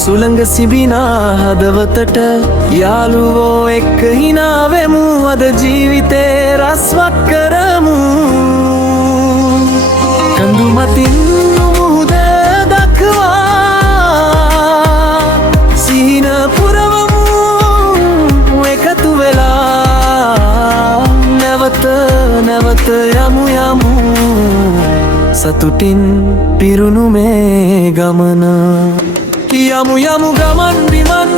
සුළඟ සිබිනා හදවතට යාළුවෝ එක්ක හිනාවෙමු අද ජීවිතේ රස්වත් කරමු කඳු මතින් මුහුද දක්වා සිහින පුරවමු එකතු වෙලා නැවත නැවත යමු යමු සතුටින් පිරුණු මේ ගමන යමු යමු ගමන් බිමන්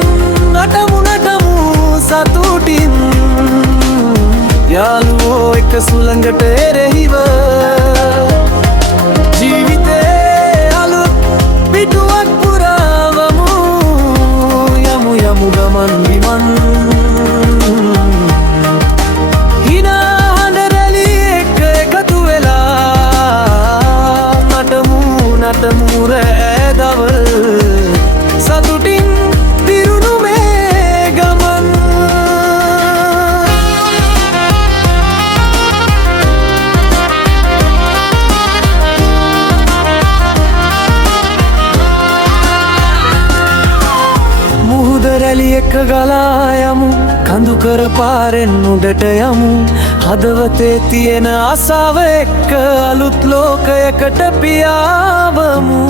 නටමු නටමු සතුටින් යාළුවෝ එක සුළඟට එරෙහිව ජීවිතේ අලුත් පිටුවක් පුරවමු යමු යමු ගමන් බිමන් හිනා හඬ රැලි එක්ක එකතු වෙලා නටමු නටමු රෑ දවල් සතුටින් පිරුණු මේ ගමන් මුහුද රැලි එක්ක ගලා යමු කඳු කර පාරෙන් උඩට යමු හදවතේ තියෙන ආසාව එක්ක අලුත් ලෝකයකට පියාඹමු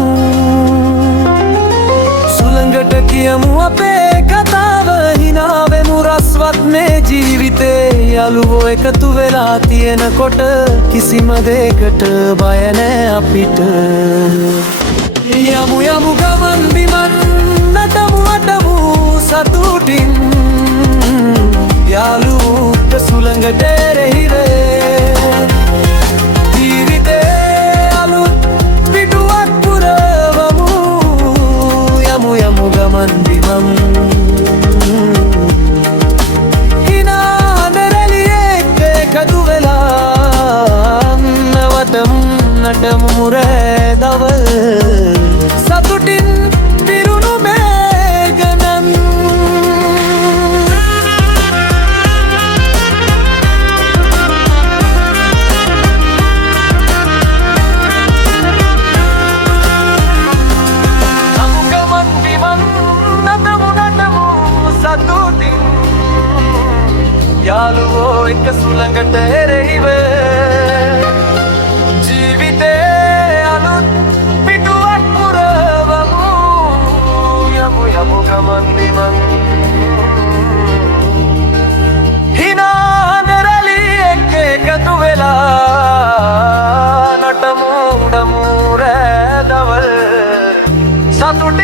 සුළඟට කියමු අපේ කතාව හිනාවෙමු රස්වත් මේ ජීවිතේ යාළුවෝ එකතු වෙලා තියෙනකොට කිසිම දෙයකට බය නෑ අපිට යමු යමු ගමන් බිමන් නටමු නටමු සතුටින් යාළුවෝ සුළඟට එරෙහිව ජීවිතේ අලුත් පිටුවක් පුරවමු යමු යමු ගමන් බිමන් හිනා හඬ රැලි එක්ක එකතු වෙලා නැවතම නටමු රෑ දවල් සතුටින් පිරුණු මේ ගමන් යාළුවෝ එක සුළඟට එරෙහිව ජීවිතේ අලුත් පිටුවක් පුරවමු යමු යමු ගමන් බිමන් හිනා හඬ රැලි එක්ක එකතු වෙලා නටමු නටමු රෑ දවල් සතුටින්